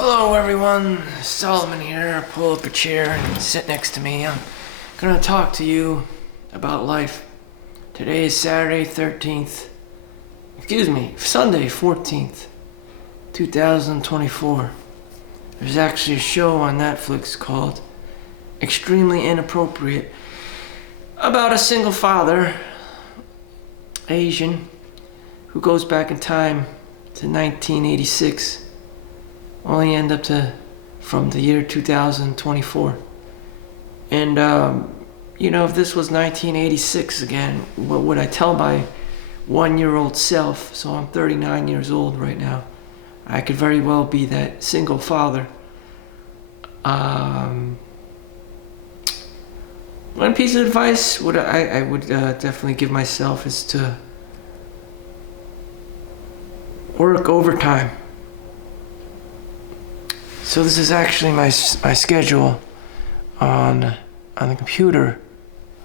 Hello everyone, Solomon here. Pull up a chair and sit next to me. I'm gonna talk to you about life. Today is Saturday 13th, Sunday 14th, 2024. There's actually a show on Netflix called Extremely Inappropriate about a single father, Asian, who goes back in time to 1986. Only end up to from the year 2024. And if this was 1986 again, what would I tell my 1-year-old self? So I'm 39 years old right now. I could very well be that single father. One piece of advice I would definitely give myself is to work overtime. So this is actually my schedule on the computer.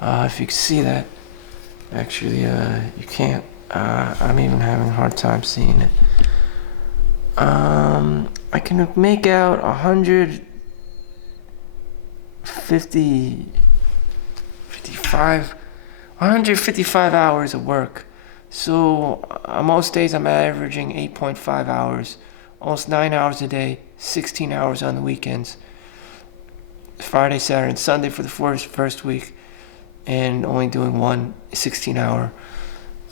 If you can see that, actually you can't. I'm even having a hard time seeing it. I can make out 155 hours of work. So most days I'm averaging 8.5 hours, almost 9 hours a day. 16 hours on the weekends, Friday, Saturday, and Sunday for the first week, and only doing one 16-hour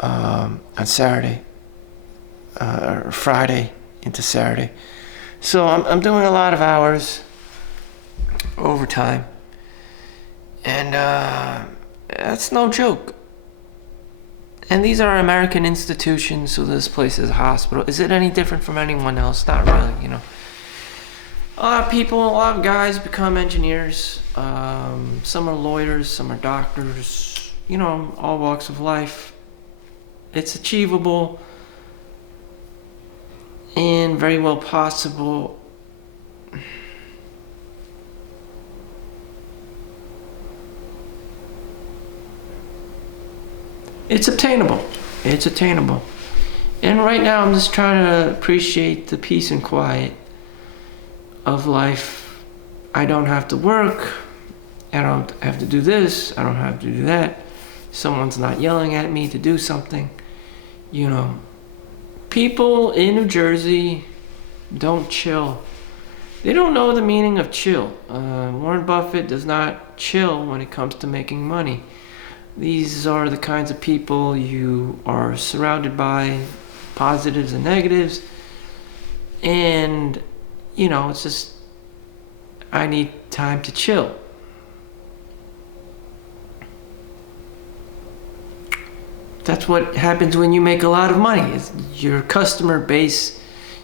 on Saturday, or Friday into Saturday. So I'm doing a lot of hours overtime, and that's no joke. And these are American institutions, so this place is a hospital. Is it any different from anyone else? Not really, A lot of guys become engineers. Some are lawyers, some are doctors. All walks of life. It's achievable and very well possible. It's obtainable. It's attainable. And right now I'm just trying to appreciate the peace and quiet of life. I don't have to work. I don't have to do this. I don't have to do that. Someone's not yelling at me to do something. People in New Jersey don't chill. They don't know the meaning of chill. Warren Buffett does not chill when it comes to making money. These are the kinds of people you are surrounded by, positives and negatives. And it's just, I need time to chill. That's what happens when you make a lot of money. Your customer base,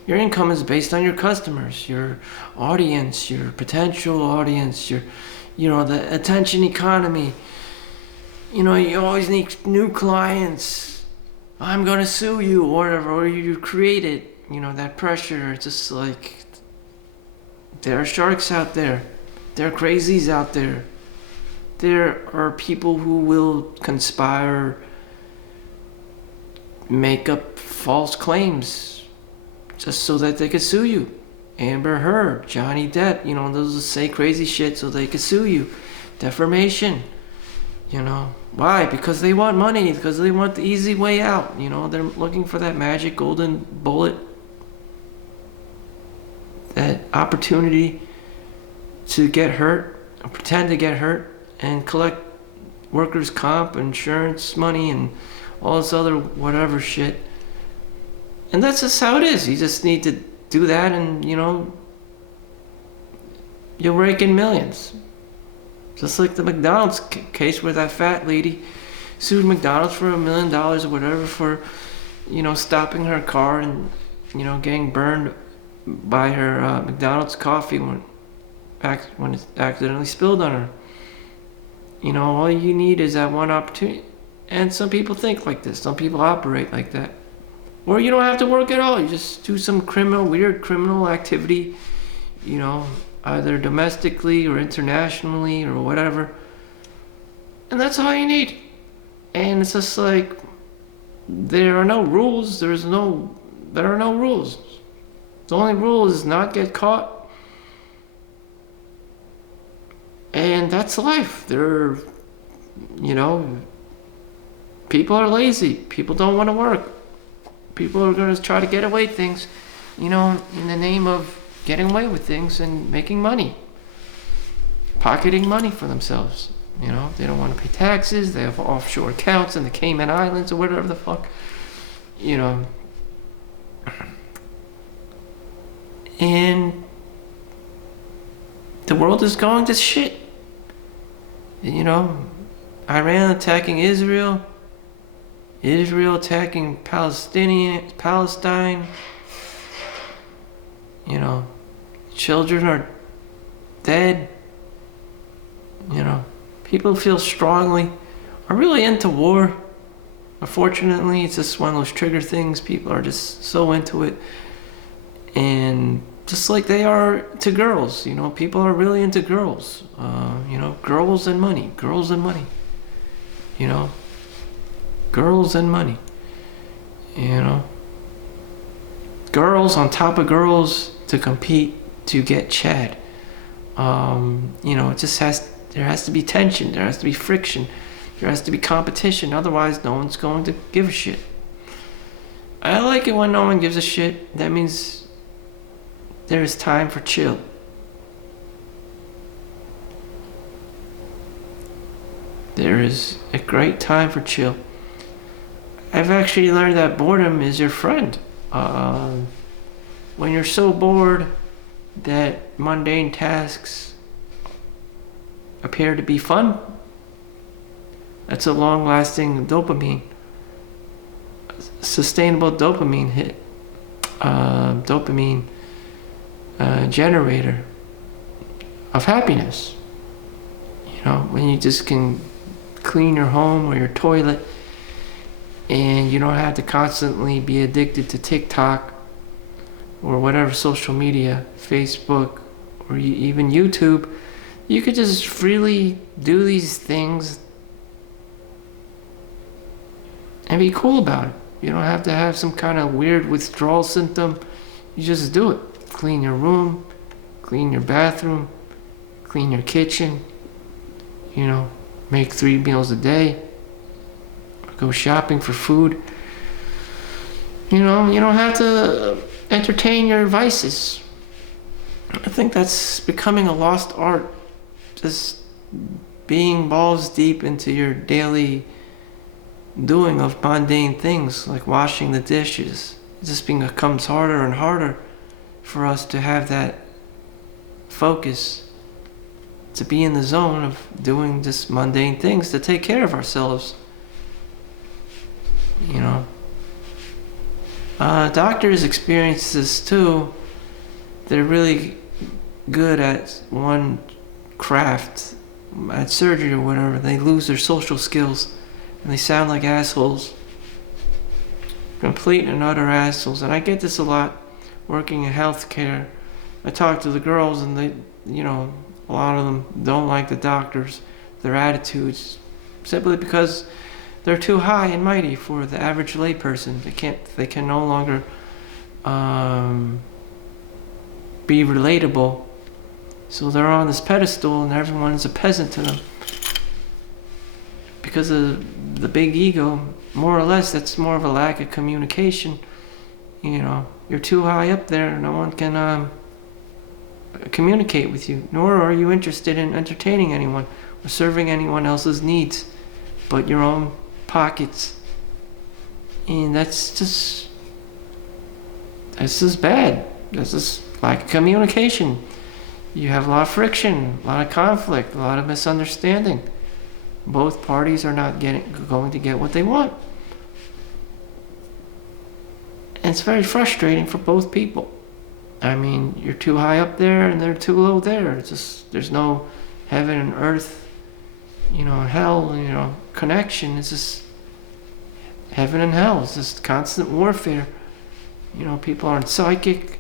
your income is based on your customers, your audience, your potential audience, the attention economy. You always need new clients. I'm gonna sue you or whatever, or you create it. That pressure. It's just like, there are sharks out there. There are crazies out there. There are people who will conspire, make up false claims just so that they could sue you. Amber Heard, Johnny Depp, those will say crazy shit so they could sue you. Defamation. Why? Because they want money, because they want the easy way out. They're looking for that magic golden bullet, that opportunity to get hurt, or pretend to get hurt, and collect workers' comp, insurance money, and all this other whatever shit. And that's just how it is. You just need to do that, and you'll rake in millions. Just like the McDonald's case where that fat lady sued McDonald's for $1 million or whatever for, stopping her car and, getting burned by her McDonald's coffee when it accidentally spilled on her. All you need is that one opportunity. And some people think like this. Some people operate like that. Or you don't have to work at all. You just do some weird criminal activity, either domestically or internationally or whatever. And that's all you need. And it's just like, there are no rules. There are no rules. The only rule is not get caught. And that's life. People are lazy. People don't want to work. People are going to try to get away with things, in the name of getting away with things and making money. Pocketing money for themselves. They don't want to pay taxes. They have offshore accounts in the Cayman Islands or whatever the fuck. And the world is going to shit. Iran attacking Israel. Israel attacking Palestine. Children are dead. People feel strongly, are really into war. Unfortunately, it's just one of those trigger things. People are just so into it. And just like they are to girls, people are really into girls. Girls and money. Girls and money. Girls and money. Girls on top of girls to compete to get Chad. There has to be tension, there has to be friction, there has to be competition, otherwise no one's going to give a shit. I like it when no one gives a shit. That means there is time for chill. There is a great time for chill. I've actually learned that boredom is your friend. When you're so bored that mundane tasks appear to be fun, that's a long-lasting sustainable dopamine hit, dopamine generator of happiness. When you just can clean your home or your toilet and you don't have to constantly be addicted to TikTok or whatever social media, Facebook, or even YouTube. You could just freely do these things and be cool about it. You don't have to have some kind of weird withdrawal symptom. You just do it. Clean your room, clean your bathroom, clean your kitchen, make 3 meals a day, go shopping for food. You don't have to entertain your vices. I think that's becoming a lost art. Just being balls deep into your daily doing of mundane things like washing the dishes. It just becomes harder and harder for us to have that focus, to be in the zone of doing just mundane things to take care of ourselves. Doctors experience this too. They're really good at one craft, at surgery or whatever. They lose their social skills and they sound like assholes. Complete and utter assholes. And I get this a lot working in healthcare. I talk to the girls and they, a lot of them don't like the doctors, their attitudes, simply because they're too high and mighty for the average layperson. They can no longer be relatable. So they're on this pedestal and everyone is a peasant to them. Because of the big ego, more or less, that's more of a lack of communication. You're too high up there, no one can communicate with you, nor are you interested in entertaining anyone or serving anyone else's needs but your own pockets. And that's just bad. That's just lack of communication. You have a lot of friction, a lot of conflict, a lot of misunderstanding. Both parties are not going to get what they want. And it's very frustrating for both people. I mean, you're too high up there and they're too low there. It's just, there's no heaven and earth, hell, connection. It's just heaven and hell. It's just constant warfare. People aren't psychic.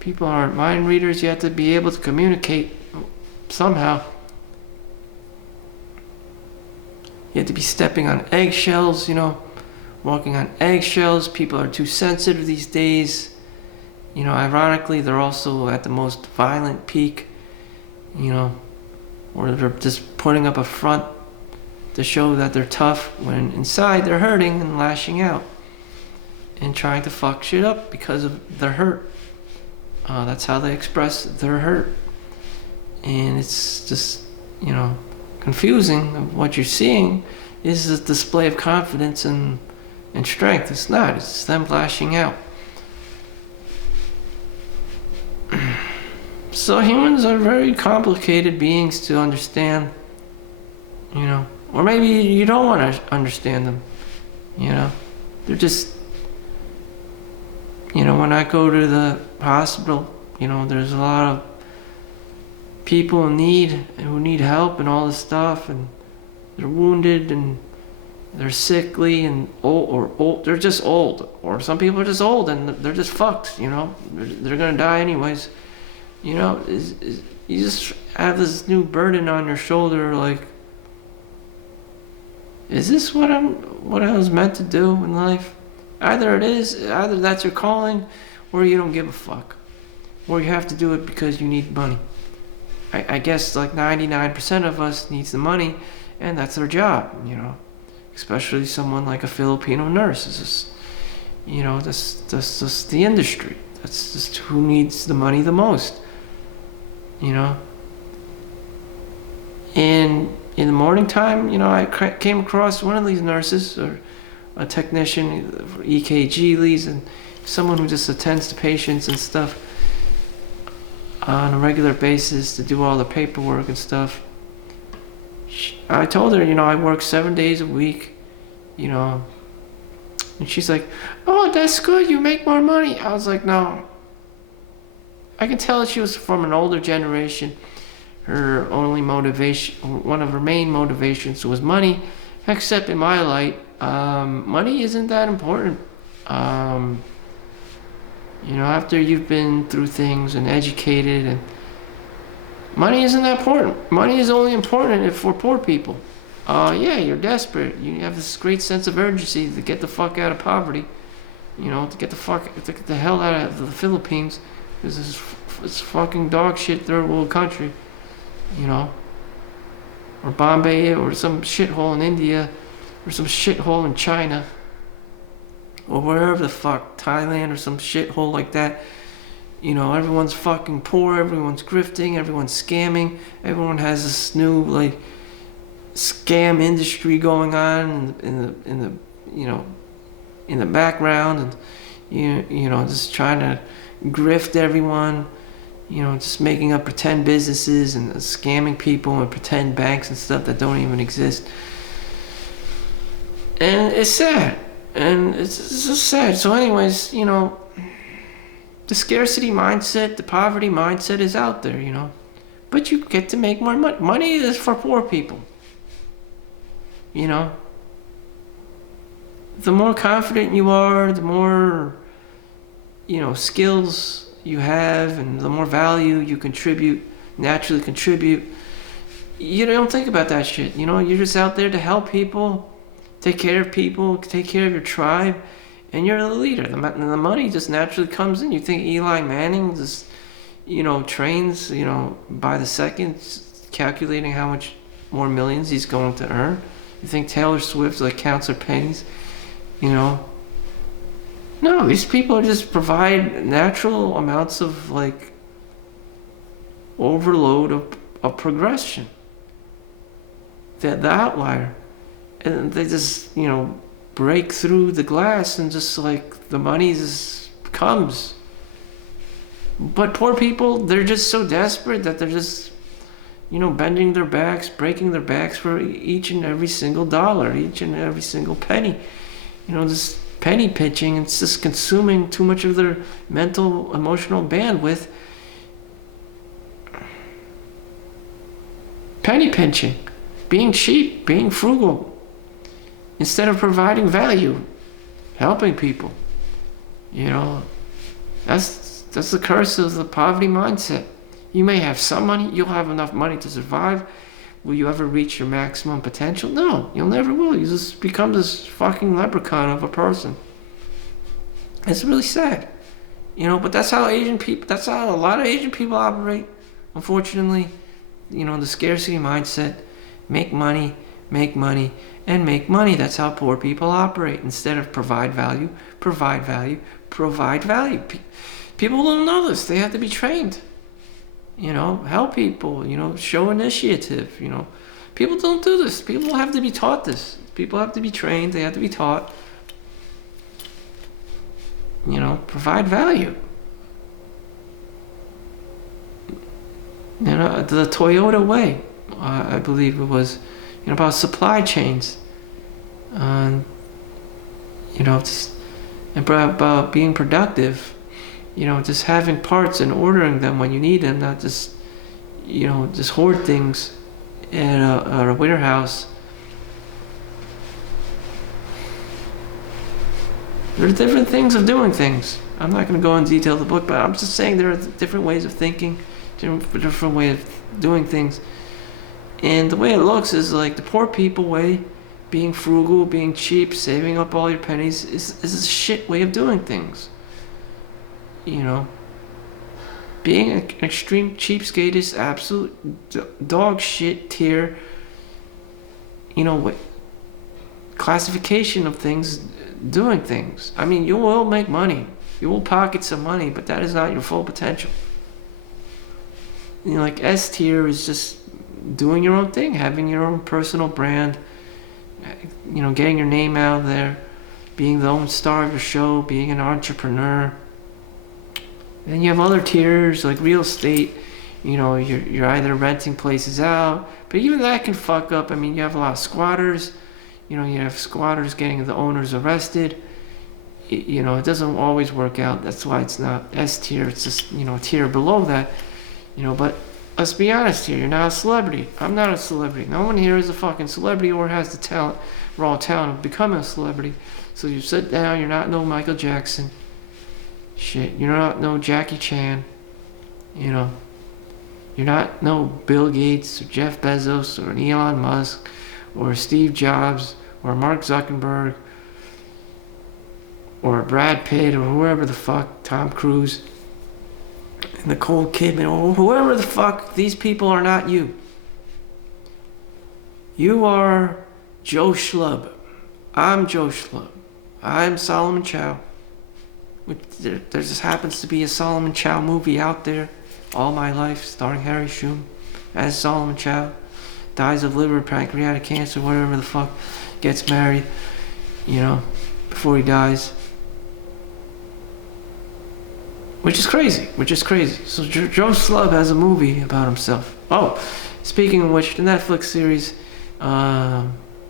People aren't mind readers. You have to be able to communicate somehow. You have to be stepping on eggshells, walking on eggshells. People are too sensitive these days. ironically, they're also at the most violent peak, where they're just putting up a front to show that they're tough when inside they're hurting and lashing out and trying to fuck shit up because of their hurt. That's how they express their hurt. And it's just, confusing. What you're seeing is a display of confidence and strength. It's not. It's them lashing out. So humans are very complicated beings to understand, or maybe you don't want to understand them, They're just, when I go to the hospital, there's a lot of people who need help and all this stuff, and they're wounded and they're sickly and old, they're just old, or some people are just old and they're just fucked, they're gonna die anyways. You just have this new burden on your shoulder, like, is this what I was meant to do in life? Either that's your calling, or you don't give a fuck, or you have to do it because you need money. I guess like 99% of us needs the money, and that's their job, especially someone like a Filipino nurse. It's just, that's just the industry. That's just who needs the money the most, And in the morning time, I came across one of these nurses, or a technician, EKG leads, and someone who just attends to patients and stuff on a regular basis to do all the paperwork and stuff. I told her, I work 7 days a week, and she's like, oh, that's good, you make more money. I was like, no. I can tell that she was from an older generation. Her only motivation, one of her main motivations was money, except in my light, money isn't that important. After you've been through things and educated, and money isn't that important. Money is only important for poor people. Yeah, you're desperate. You have this great sense of urgency to get the fuck out of poverty. To get the hell out of the Philippines. This is fucking dog shit third world country. Or Bombay, or some shithole in India, or some shithole in China, or wherever the fuck, Thailand, or some shithole like that. Everyone's fucking poor, everyone's grifting, everyone's scamming, everyone has this new scam industry going on in the background, and just trying to grift everyone. Just making up pretend businesses and scamming people and pretend banks and stuff that don't even exist. And it's sad. And it's just sad. So anyways, the scarcity mindset, the poverty mindset is out there, But you get to make more money. Money is for poor people. The more confident you are, the more, skills you have, and the more value you naturally contribute, you don't think about that shit. You're just out there to help people, take care of people, take care of your tribe, and you're the leader. The money just naturally comes in. You think Eli Manning just, trains, by the second, calculating how much more millions he's going to earn? You think Taylor Swift counts her pennies, No, these people just provide natural amounts of overload of progression. They're the outlier. And they just, break through the glass, and just the money just comes. But poor people, they're just so desperate that they're just, bending their backs, breaking their backs for each and every single dollar, each and every single penny. Just penny pinching. It's just consuming too much of their mental, emotional bandwidth. Penny pinching, being cheap, being frugal, instead of providing value, helping people. That's the curse of the poverty mindset. You may have some money, you'll have enough money to survive. Will you ever reach your maximum potential? No, you'll never will. You just become this fucking leprechaun of a person. It's really sad. But that's how that's how a lot of Asian people operate. Unfortunately, the scarcity mindset, make money, and make money. That's how poor people operate. Instead of provide value, provide value, provide value. People don't know this. They have to be trained. Help people, show initiative. People don't do this. People have to be taught this. People have to be trained. They have to be taught. Provide value. The Toyota way, I believe it was, about supply chains. Just about being productive. Just having parts and ordering them when you need them, not just, just hoard things at a warehouse. There are different things of doing things. I'm not going to go into detail of the book, but I'm just saying there are different ways of thinking, different way of doing things. And the way it looks is like the poor people way, being frugal, being cheap, saving up all your pennies is a shit way of doing things. Being an extreme cheapskate is absolute dog shit tier, classification of things, doing things. I mean, you will make money. You will pocket some money, but that is not your full potential. Like S tier is just doing your own thing, having your own personal brand, getting your name out there, being the own star of your show, being an entrepreneur. Then you have other tiers like real estate. You're either renting places out, but even that can fuck up. I mean, you have a lot of squatters. You have squatters getting the owners arrested. It doesn't always work out. That's why it's not S tier. It's just, a tier below that. But let's be honest here. You're not a celebrity. I'm not a celebrity. No one here is a fucking celebrity or has the talent, raw talent of becoming a celebrity. So you sit down. You're not no Michael Jackson. Shit. You're not no Jackie Chan. You're not no Bill Gates or Jeff Bezos or Elon Musk or Steve Jobs or Mark Zuckerberg or Brad Pitt or whoever the fuck, Tom Cruise, Nicole Kidman, or whoever the fuck. These people are not you. You are Joe Schlub. I'm Joe Schlub. I'm Solomon Chau. There just happens to be a Solomon Chau movie out there, All My Life, starring Harry Shum as Solomon Chau. Dies of liver, pancreatic cancer, whatever the fuck. Gets married, before he dies. Which is crazy. So Joe Schlub has a movie about himself. Oh, speaking of which, the Netflix series,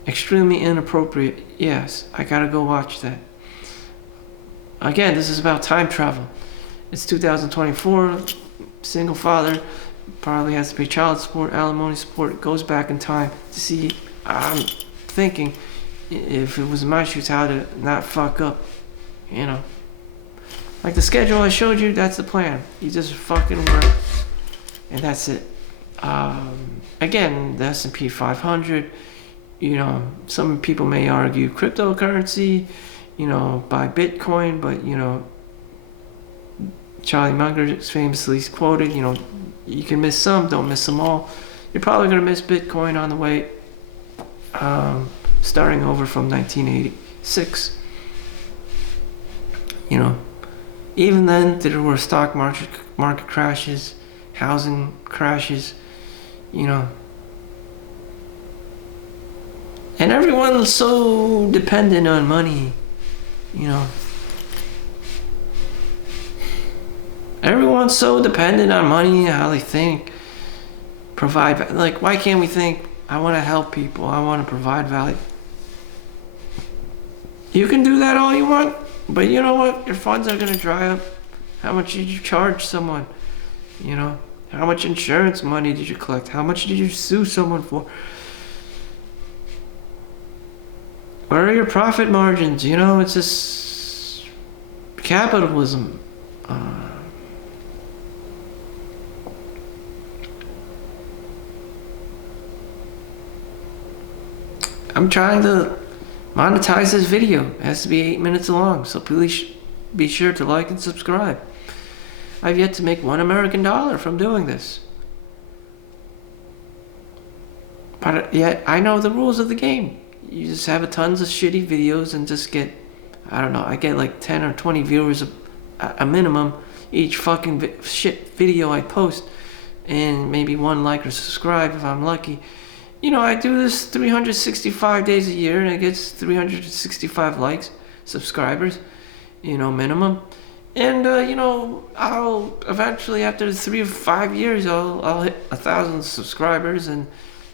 Extremely Inappropriate. Yes, I gotta go watch that. Again, this is about time travel. It's 2024. Single father probably has to pay child support, alimony support. Goes back in time to see. I'm thinking, if it was in my shoes, how to not fuck up. Like the schedule I showed you. That's the plan. You just fucking work, and that's it. Again, the S&P 500. Some people may argue cryptocurrency. Buy Bitcoin, but Charlie Munger is famously quoted, you can miss some, don't miss them all. You're probably going to miss Bitcoin on the way, starting over from 1986. Even then, there were stock market crashes, housing crashes, and everyone's so dependent on money. Everyone's so dependent on money, how they think, provide. Like, why can't we think, I want to help people, I want to provide value? You can do that all you want, but you know what? Your funds are going to dry up. How much did you charge someone? How much insurance money did you collect? How much did you sue someone for? What are your profit margins? It's just capitalism. I'm trying to monetize this video. It has to be 8 minutes long, so please be sure to like and subscribe. I've yet to make $1 American from doing this. But yet, I know the rules of the game. You just have a tons of shitty videos and just get, I don't know, I get like 10 or 20 viewers a minimum each fucking shit video I post. And maybe 1 like or subscribe if I'm lucky. You know, I do this 365 days a year and it gets 365 likes, subscribers, you know, minimum. And, you know, I'll eventually, after 3 or 5 years, I'll hit 1,000 subscribers and,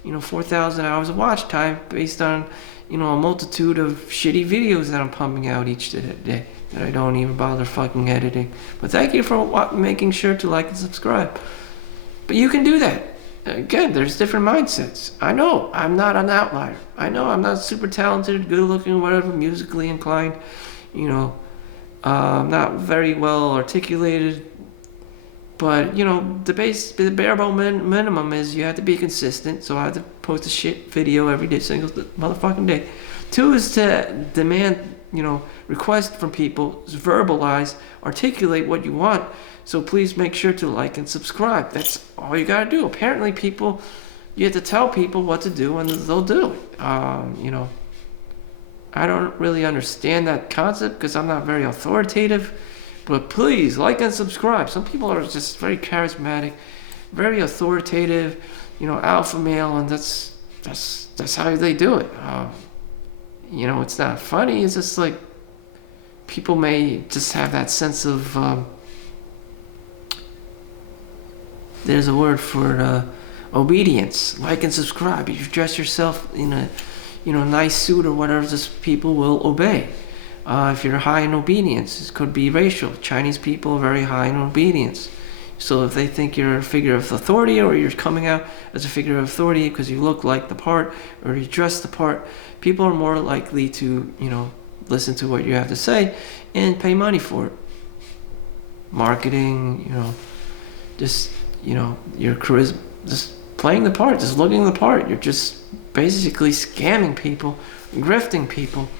you know, 4,000 hours of watch time based on, you know, a multitude of shitty videos that I'm pumping out each day that I don't even bother fucking editing. But thank you for making sure to like and subscribe. But you can do that. Again, there's different mindsets. I know I'm not an outlier. I know I'm not super talented, good looking, whatever, musically inclined. You know, I'm not very well articulated. But, you know, the bare bone minimum is you have to be consistent. So I have to post a shit video every day, single motherfucking day. 2 is to demand, you know, request from people, verbalize, articulate what you want. So please make sure to like and subscribe. That's all you gotta do. Apparently people, you have to tell people what to do and they'll do it. You know, I don't really understand that concept because I'm not very authoritative. But please, like and subscribe. Some people are just very charismatic, very authoritative, you know, alpha male, and that's how they do it. You know, it's not funny. It's just like people may just have that sense of. There's a word for obedience. Like and subscribe. If you dress yourself in a, you know, nice suit or whatever, just people will obey. If you're high in obedience, it could be racial. Chinese people are very high in obedience. So if they think you're a figure of authority or you're coming out as a figure of authority because you look like the part or you dress the part, people are more likely to, you know, listen to what you have to say and pay money for it. Marketing, you know, just, you know, your charisma, just playing the part, just looking the part. You're just basically scamming people, grifting people.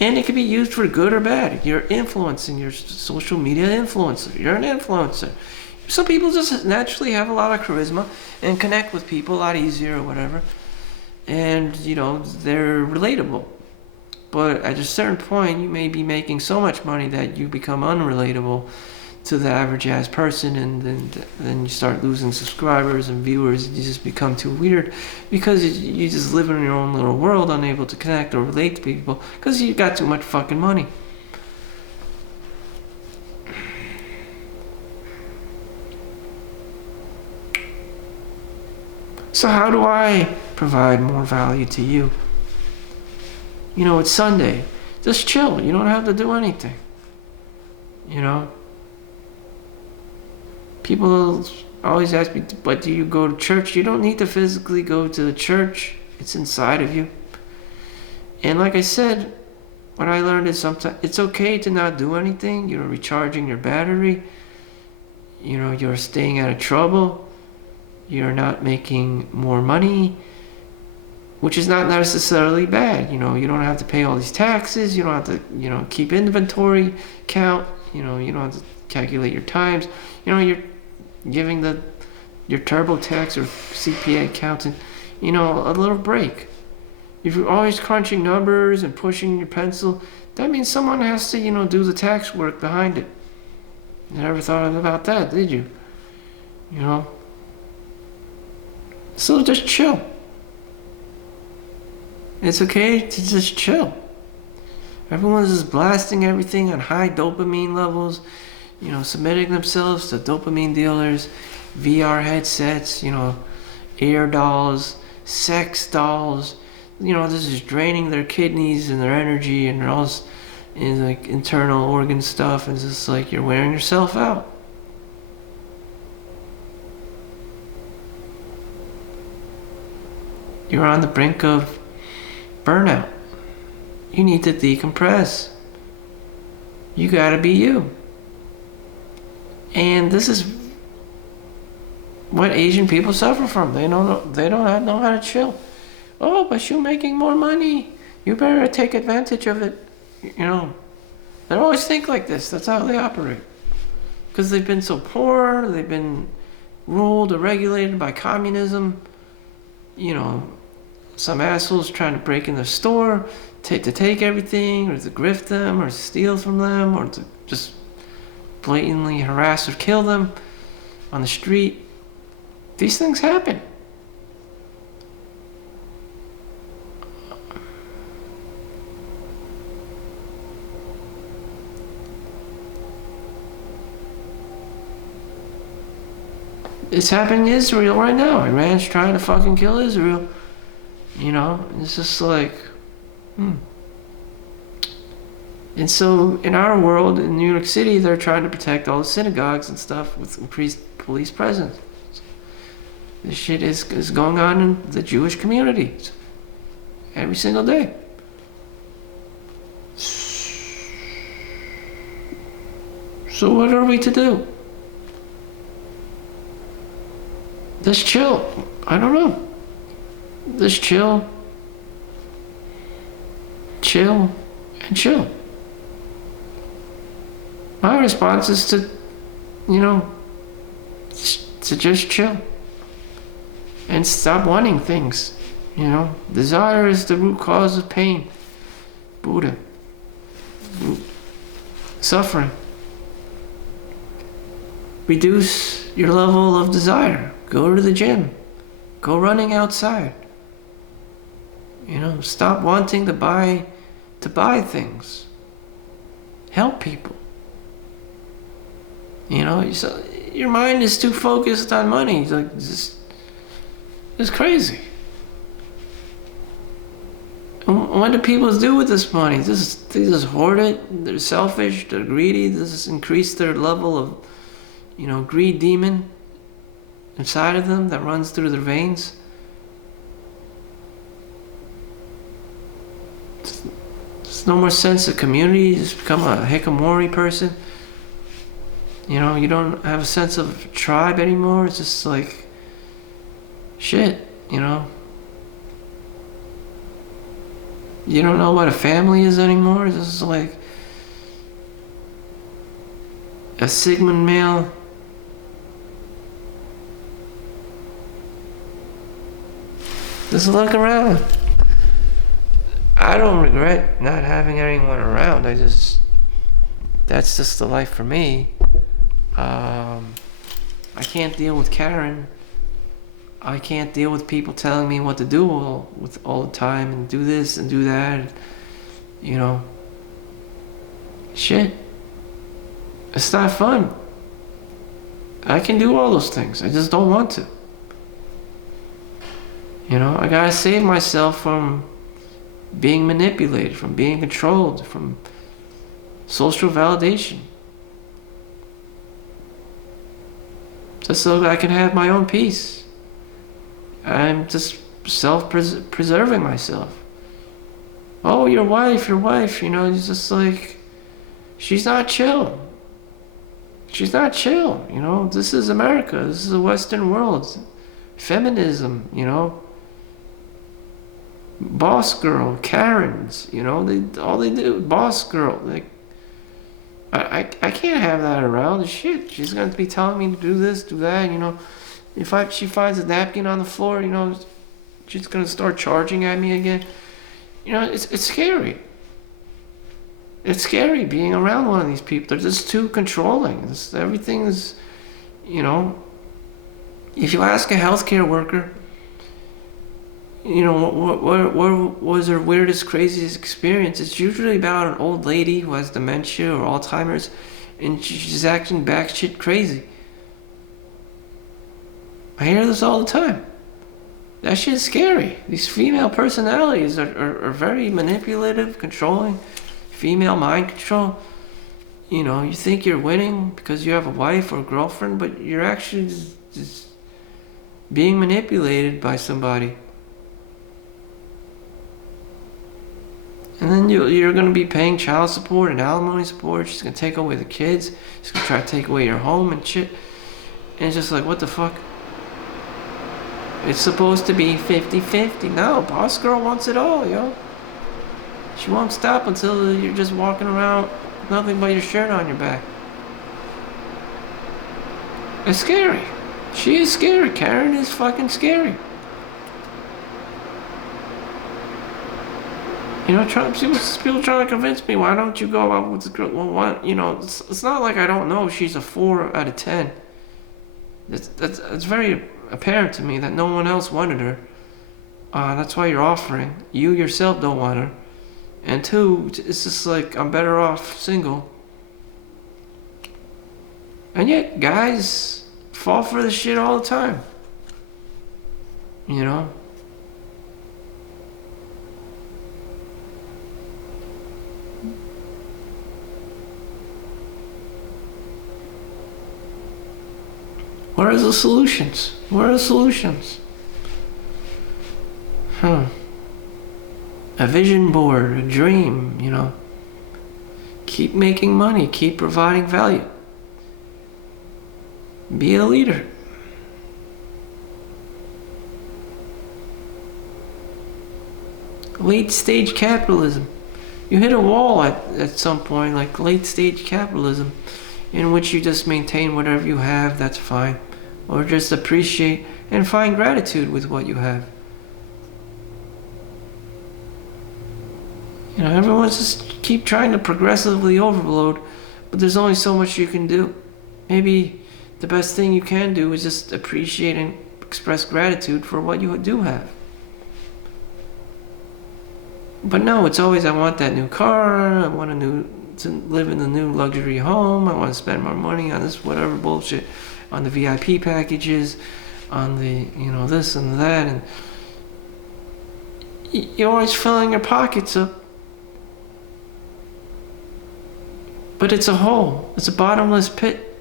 And it can be used for good or bad. You're influencing, your social media influencer. You're an influencer. Some people just naturally have a lot of charisma and connect with people a lot easier or whatever. And, you know, they're relatable. But at a certain point, you may be making so much money that you become unrelatable to the average ass person, and then you start losing subscribers and viewers. You just become too weird because you just live in your own little world, unable to connect or relate to people because you got too much fucking money. So how do I provide more value to you? You know, it's Sunday. Just chill. You don't have to do anything. You know? People always ask me, but do you go to church? You don't need to physically go to the church. It's inside of you. And like I said, what I learned is sometimes it's okay to not do anything. You're recharging your battery. You know, you're staying out of trouble. You're not making more money, which is not necessarily bad. You know, you don't have to pay all these taxes. You don't have to, you know, keep inventory count. You know, you don't have to calculate your times. You know, you're giving your TurboTax or CPA accountant, you know, a little break. If you're always crunching numbers and pushing your pencil, that means someone has to, you know, do the tax work behind it. You never thought about that, did you? You know? So just chill. It's okay to just chill. Everyone's just blasting everything on high dopamine levels. You know, submitting themselves to dopamine dealers, VR headsets, you know, ear dolls, sex dolls. You know, this is draining their kidneys and their energy and all this, and like internal organ stuff. And it's just like you're wearing yourself out. You're on the brink of burnout. You need to decompress. You gotta be you. And this is what Asian people suffer from. They don't know how to chill. Oh, but you're making more money. You better take advantage of it. You know, they always think like this. That's how they operate. Because they've been so poor, they've been ruled or regulated by communism. You know, some assholes trying to break in their store to take everything, or to grift them, or steal from them, or to just blatantly harass or kill them on the street. These things happen. It's happening in Israel right now. Iran's trying to fucking kill Israel. You know, it's just like, And so in our world, in New York City, they're trying to protect all the synagogues and stuff with increased police presence. This shit is going on in the Jewish community every single day. So what are we to do? Just chill. I don't know. Just chill. Chill and chill. My response is to, to just chill. And stop wanting things. Desire is the root cause of pain. Buddha. Suffering. Reduce your level of desire. Go to the gym. Go running outside. Stop wanting to buy things. Help people. Your mind is too focused on money. It's like it's crazy. And what do people do with this money? They just hoard it. They're selfish. They're greedy. This has increased their level of, greed demon inside of them that runs through their veins. There's no more sense of community. You just become a hikikomori person. You don't have a sense of tribe anymore. It's just like shit, You don't know what a family is anymore. It's just like a Sigmund male. Just look around. I don't regret not having anyone around. That's just the life for me. I can't deal with Karen. I can't deal with people telling me what to do all the time and do this and do that. Shit. It's not fun. I can do all those things. I just don't want to. I gotta save myself from being manipulated, from being controlled, from social validation. Just so that I can have my own peace. I'm just self-preserving myself. Oh, your wife, it's just like, she's not chill. She's not chill, This is America. This is a Western world. Feminism, Boss girl, Karens, all they do, boss girl. Like, I can't have that around. Shit, she's going to be telling me to do this, do that, If she finds a napkin on the floor, she's going to start charging at me again. It's scary. It's scary being around one of these people. They're just too controlling. Everything is, if you ask a healthcare worker, what was her weirdest, craziest experience? It's usually about an old lady who has dementia or Alzheimer's, and she's acting batshit crazy. I hear this all the time. That shit's scary. These female personalities are very manipulative, controlling, female mind control. You think you're winning because you have a wife or a girlfriend, but you're actually just being manipulated by somebody. And then you're going to be paying child support and alimony support. She's going to take away the kids. She's going to try to take away your home and shit. And it's just like, what the fuck? It's supposed to be 50-50. No, boss girl wants it all, yo. She won't stop until you're just walking around with nothing but your shirt on your back. It's scary. She is scary. Karen is fucking scary. You know, people trying to convince me, why don't you go out with this girl? Well, why, you know, it's not like I don't know she's a 4 out of 10. It's very apparent to me that no one else wanted her. That's why you're offering. You yourself don't want her. And 2, it's just like, I'm better off single. And yet, guys fall for this shit all the time. You know? Where are the solutions? Where are the solutions? A vision board, a dream, you know. Keep making money, keep providing value. Be a leader. Late stage capitalism. You hit a wall at some point, like late stage capitalism, in which you just maintain whatever you have, that's fine. Or just appreciate and find gratitude with what you have. You know, everyone's just keep trying to progressively overload, but there's only so much you can do. Maybe the best thing you can do is just appreciate and express gratitude for what you do have. But no, it's always, I want that new car, I want to live in a new luxury home, I want to spend more money on this whatever bullshit, on the VIP packages, on the, you know, this and that, and you're always filling your pockets up. But it's a hole. It's a bottomless pit.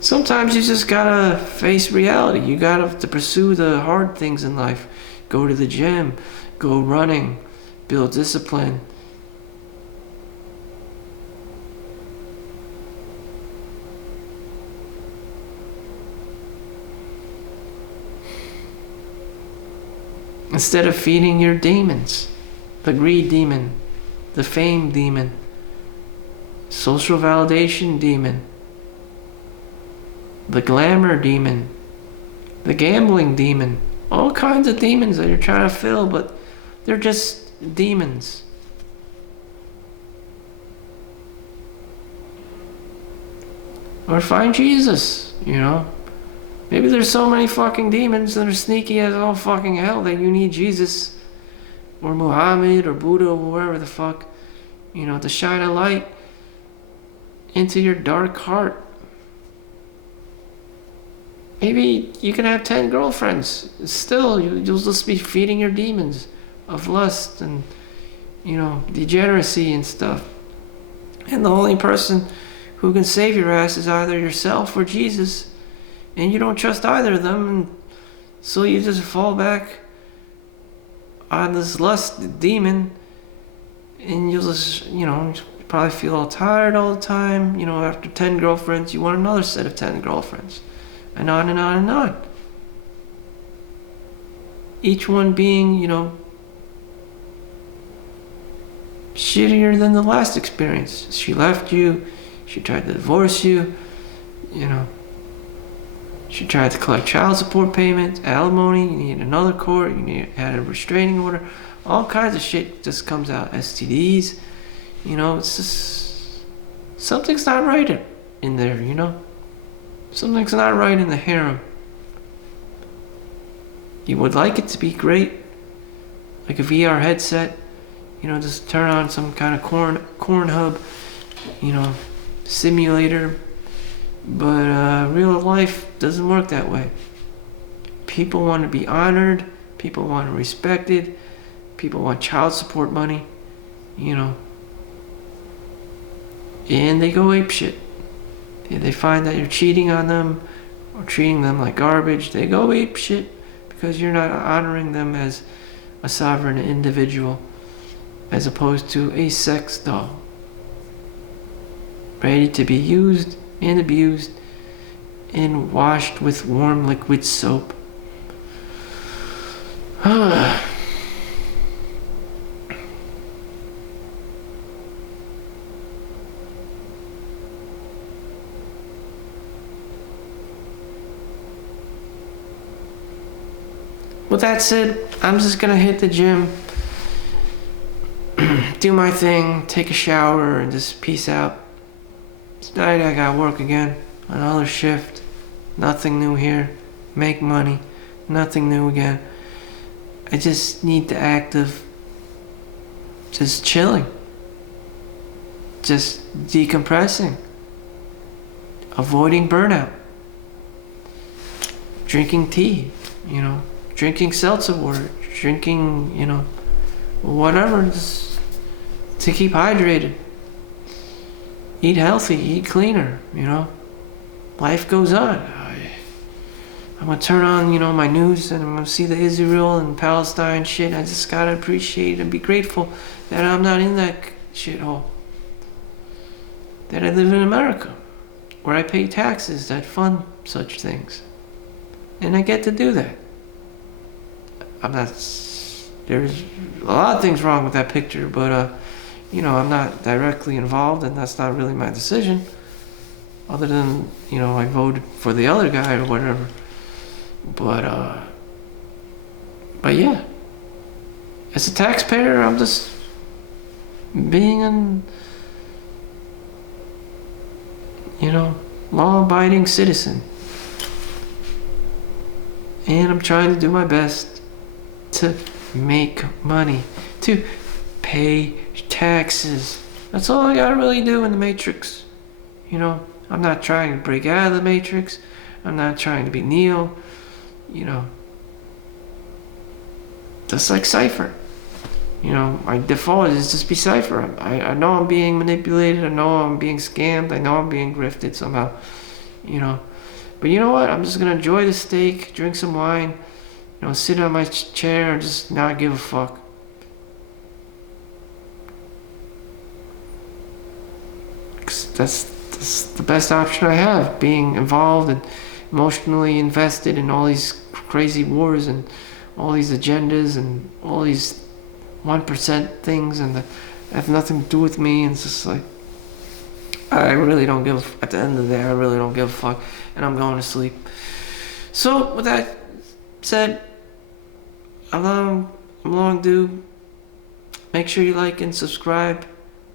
Sometimes you just gotta face reality. You gotta to pursue the hard things in life. Go to the gym, go running, build discipline. Instead of feeding your demons, the greed demon, the fame demon, social validation demon, the glamour demon, the gambling demon, all kinds of demons that you're trying to fill, but they're just demons. Or find Jesus, you know. Maybe there's so many fucking demons that are sneaky as all fucking hell that you need Jesus or Muhammad or Buddha or whoever the fuck, you know, to shine a light into your dark heart. Maybe you can have 10 girlfriends. Still, you'll just be feeding your demons of lust and, you know, degeneracy and stuff. And the only person who can save your ass is either yourself or Jesus. And you don't trust either of them, and so you just fall back on this lust demon, and you'll just, you know, probably feel all tired all the time. You know, after 10 girlfriends, you want another set of 10 girlfriends, and on and on and on. Each one being, you know, shittier than the last experience. She left you, she tried to divorce you, you know. She tried to collect child support payments, alimony, you need another court, you need add a restraining order, all kinds of shit just comes out. STDs, you know, it's just, something's not right in there, you know? Something's not right in the harem. You would like it to be great, like a VR headset, you know, just turn on some kind of corn hub, you know, simulator. But real life doesn't work that way. People want to be honored. People want to be respected. People want child support money, you know. And they go apeshit. They find that you're cheating on them or treating them like garbage. They go apeshit because you're not honoring them as a sovereign individual as opposed to a sex doll. Ready to be used and abused and washed with warm liquid soap. with that said, I'm just gonna hit the gym, do my thing, take a shower, and just peace out. Tonight I got work again, another shift, nothing new here, make money, nothing new again. I just need the act of just chilling, just decompressing, avoiding burnout, drinking tea, drinking seltzer water, drinking, whatever, just to keep hydrated. Eat healthy, eat cleaner, Life goes on. I'm gonna turn on, my news, and I'm gonna see the Israel and Palestine shit. I just gotta appreciate and be grateful that I'm not in that shithole. That I live in America, where I pay taxes that fund such things. And I get to do that. There's a lot of things wrong with that picture, but, I'm not directly involved, and that's not really my decision. Other than, I voted for the other guy or whatever. But yeah. As a taxpayer, I'm just being an, law-abiding citizen. And I'm trying to do my best to make money, to pay taxes. That's all I gotta really do in the Matrix. I'm not trying to break out of the Matrix. I'm not trying to be Neo. Just like Cypher. My default is just be Cypher. I know I'm being manipulated. I know I'm being scammed. I know I'm being grifted somehow. But you know what? I'm just gonna enjoy the steak, drink some wine, sit on my chair and just not give a fuck. That's the best option I have. Being involved and emotionally invested in all these crazy wars and all these agendas and all these 1% things, and that have nothing to do with me. And it's just like, I really don't give, at the end of the day, I really don't give a fuck, and I'm going to sleep. So with that said, I'm long due. Make sure you like and subscribe.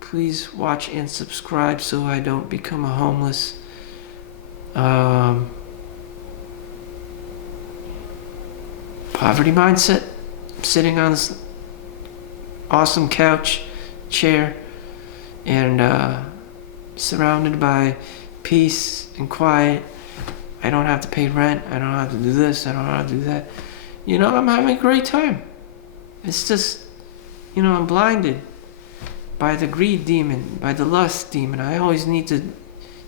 Please watch and subscribe so I don't become a homeless. Poverty mindset. I'm sitting on this awesome couch, chair, and surrounded by peace and quiet. I don't have to pay rent. I don't have to do this. I don't have to do that. I'm having a great time. It's just, I'm blinded by the greed demon, by the lust demon. I always need to,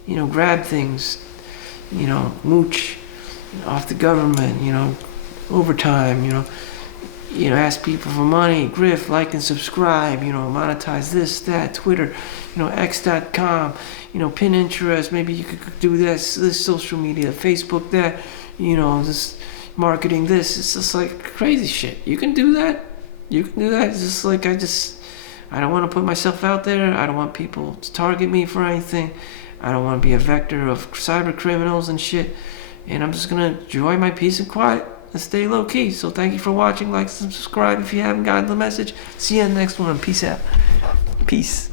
grab things, mooch off the government, overtime, ask people for money, grift, like and subscribe, monetize this, that, Twitter, X.com, Pinterest, maybe you could do this social media, Facebook, that, this marketing, this. It's just like crazy shit. You can do that. It's just like, I don't want to put myself out there. I don't want people to target me for anything. I don't want to be a vector of cyber criminals and shit. And I'm just going to enjoy my peace and quiet and stay low key. So thank you for watching. Like and subscribe if you haven't gotten the message. See you in the next one. Peace out. Peace.